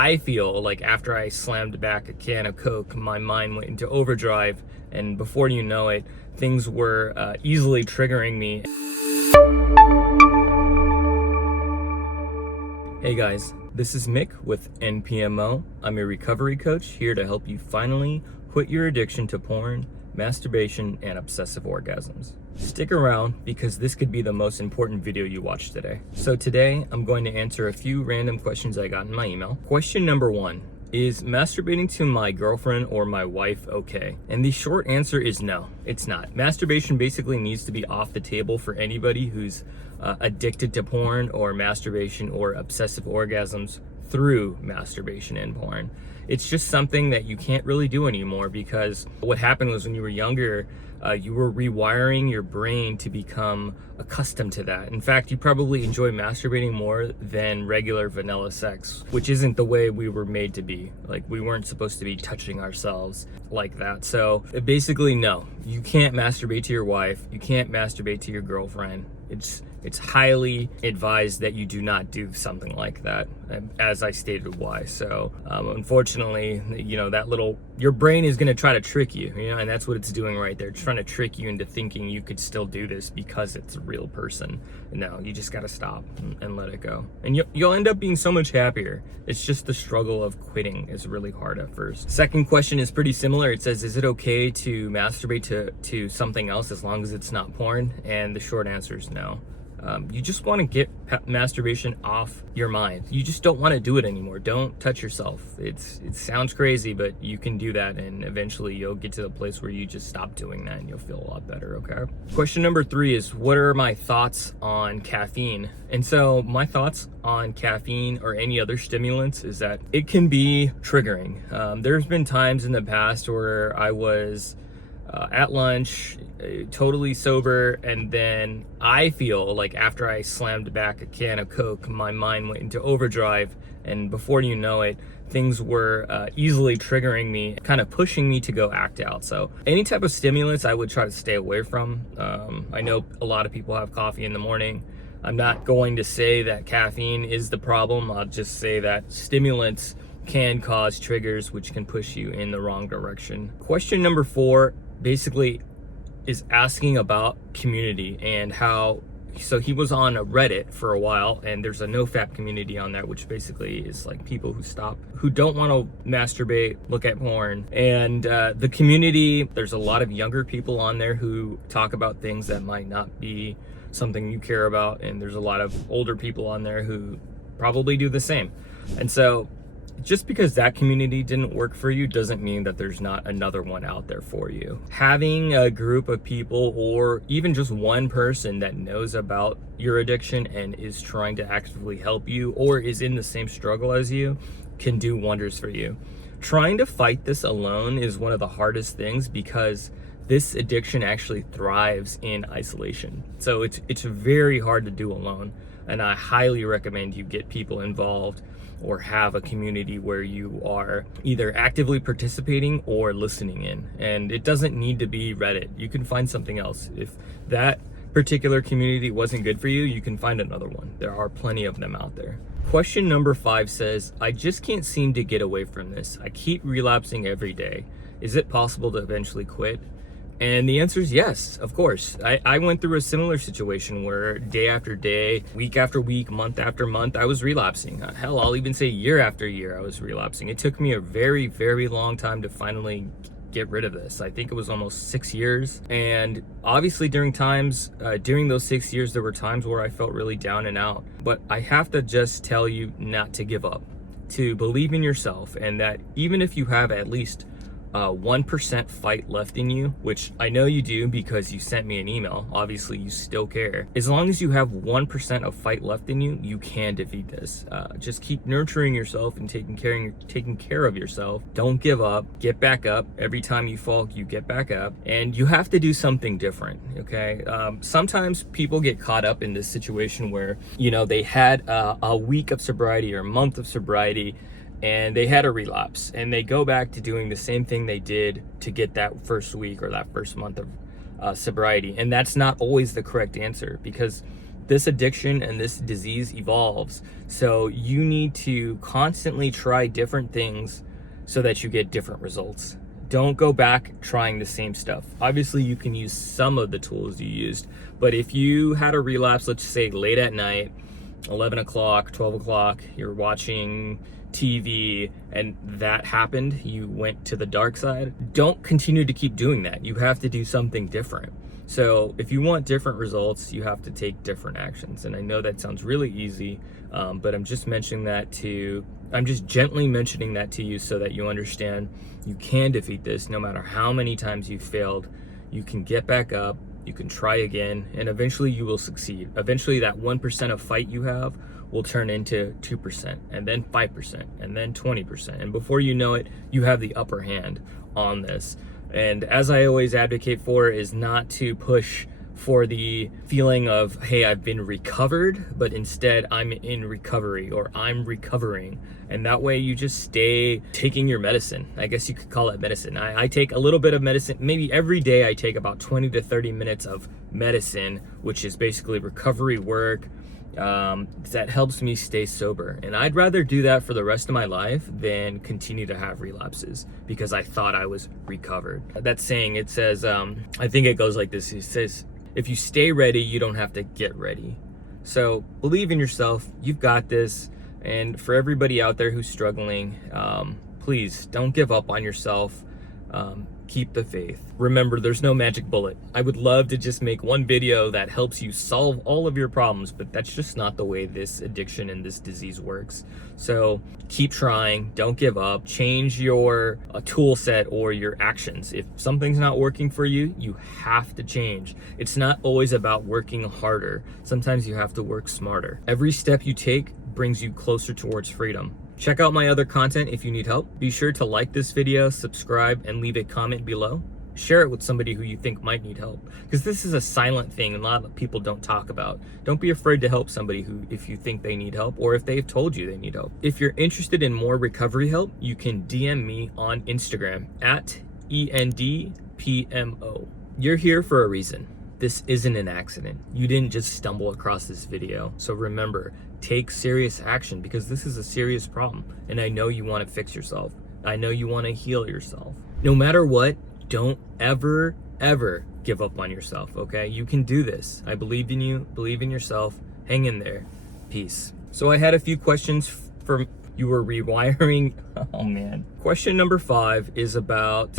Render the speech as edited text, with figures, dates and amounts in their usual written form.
I feel like after I slammed back a can of Coke, my mind went into overdrive, and before you know it, things were easily triggering me. Hey guys, this is Mick with NPMO. I'm a recovery coach here to help you finally quit your addiction to porn, masturbation, and obsessive orgasms. Stick around because this could be the most important video you watch today. So today, I'm going to answer a few random questions I got in my email. Question number 1. Is masturbating to my girlfriend or my wife okay? And the short answer is no, it's not. Masturbation basically needs to be off the table for anybody who's addicted to porn or masturbation or obsessive orgasms through masturbation and porn. It's just something that you can't really do anymore because what happened was when you were younger, you were rewiring your brain to become accustomed to that. In fact, you probably enjoy masturbating more than regular vanilla sex, which isn't the way we were made to be. Like, we weren't supposed to be touching ourselves like that. So basically, no, you can't masturbate to your wife. You can't masturbate to your girlfriend. It's highly advised that you do not do something like that, as I stated why. So unfortunately, your brain is going to try to trick you, and that's what it's doing right there. It's trying to trick you into thinking you could still do this because it's a real person. No, you just got to stop and let it go. And you'll end up being so much happier. It's just the struggle of quitting is really hard at first. Second question is pretty similar. It says, is it okay to masturbate to something else as long as it's not porn? And the short answer is no. You just want to get masturbation off your mind. You just don't want to do it anymore. Don't touch yourself. It sounds crazy, but you can do that, and eventually you'll get to the place where you just stop doing that and you'll feel a lot better, okay? Question number 3 is, what are my thoughts on caffeine? And so my thoughts on caffeine or any other stimulants is that it can be triggering. There's been times in the past where I was at lunch, totally sober, and then I feel like after I slammed back a can of Coke, my mind went into overdrive, and before you know it, things were easily triggering me, kind of pushing me to go act out. So any type of stimulants I would try to stay away from. I know a lot of people have coffee in the morning. I'm not going to say that caffeine is the problem. I'll just say that stimulants can cause triggers which can push you in the wrong direction. Question number 4 basically is asking about community and how, so he was on a Reddit for a while, and there's a NoFap community on there, which basically is like people who don't want to masturbate, look at porn. And the community, there's a lot of younger people on there who talk about things that might not be something you care about, and there's a lot of older people on there who probably do the same. And so just because that community didn't work for you doesn't mean that there's not another one out there for you. Having a group of people, or even just one person that knows about your addiction and is trying to actively help you or is in the same struggle as you, can do wonders for you. Trying to fight this alone is one of the hardest things because this addiction actually thrives in isolation. So it's very hard to do alone, and I highly recommend you get people involved or have a community where you are either actively participating or listening in. And it doesn't need to be Reddit. You can find something else. If that particular community wasn't good for you, you can find another one. There are plenty of them out there. Question number 5 says, I just can't seem to get away from this. I keep relapsing every day. Is it possible to eventually quit? And the answer is yes, of course. I went through a similar situation where day after day, week after week, month after month, I was relapsing. Hell, I'll even say year after year, I was relapsing. It took me a very, very long time to finally get rid of this. I think it was almost 6 years. And obviously during those 6 years, there were times where I felt really down and out. But I have to just tell you not to give up, to believe in yourself, and that even if you have at least 1% fight left in you, which I know you do because you sent me an email. Obviously, you still care. As long as you have 1% of fight left in you, you can defeat this. Just keep nurturing yourself and taking care of yourself. Don't give up. Get back up. Every time you fall, you get back up. And you have to do something different, okay? Sometimes people get caught up in this situation where, they had a week of sobriety or a month of sobriety, and they had a relapse, and they go back to doing the same thing they did to get that first week or that first month of sobriety. And that's not always the correct answer, because This addiction and this disease evolves. So you need to constantly try different things so that you get different results. Don't go back trying the same stuff. Obviously, you can use some of the tools you used, but if you had a relapse, let's say late at night, 11 o'clock, 12 o'clock, you're watching TV and that happened, you went to the dark side, don't continue to keep doing that. You have to do something different. So if you want different results, you have to take different actions. And I know that sounds really easy, but I'm just gently mentioning that to you so that you understand you can defeat this. No matter how many times you've failed, you can get back up, you can try again, and eventually you will succeed. Eventually that 1% of fight you have will turn into 2%, and then 5%, and then 20%. And before you know it, you have the upper hand on this. And as I always advocate for, is not to push for the feeling of, hey, I've been recovered, but instead I'm in recovery or I'm recovering. And that way you just stay taking your medicine. I guess you could call it medicine. I take a little bit of medicine, maybe every day I take about 20 to 30 minutes of medicine, which is basically recovery work, that helps me stay sober. And I'd rather do that for the rest of my life than continue to have relapses because I thought I was recovered. That saying, it says, I think it goes like this. It says, if you stay ready, you don't have to get ready. So believe in yourself, you've got this. And for everybody out there who's struggling, please don't give up on yourself. Keep the faith. Remember, there's no magic bullet. I would love to just make one video that helps you solve all of your problems, but that's just not the way this addiction and this disease works. So keep trying, don't give up, change your tool set or your actions. If something's not working for you, you have to change. It's not always about working harder. Sometimes you have to work smarter. Every step you take brings you closer towards freedom. Check out my other content if you need help. Be sure to like this video, subscribe, and leave a comment below. Share it with somebody who you think might need help, because this is a silent thing and a lot of people don't talk about. Don't be afraid to help somebody who, if you think they need help or if they've told you they need help. If you're interested in more recovery help, you can DM me on Instagram at ENDPMO. You're here for a reason. This isn't an accident. You didn't just stumble across this video. So remember, take serious action because this is a serious problem. And I know you want to fix yourself. I know you want to heal yourself. No matter what, don't ever give up on yourself, okay? You can do this. I believe in you, believe in yourself. Hang in there. Peace. So I had a few questions from you were rewiring. Oh man. Question number 5 is about